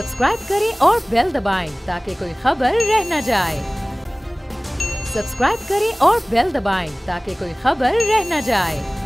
Subscribe करें और bell दबाएं ताकि कोई खबर रह न जाए। सब्सक्राइब करें और बेल दबाएं ताकि कोई खबर रह न जाए।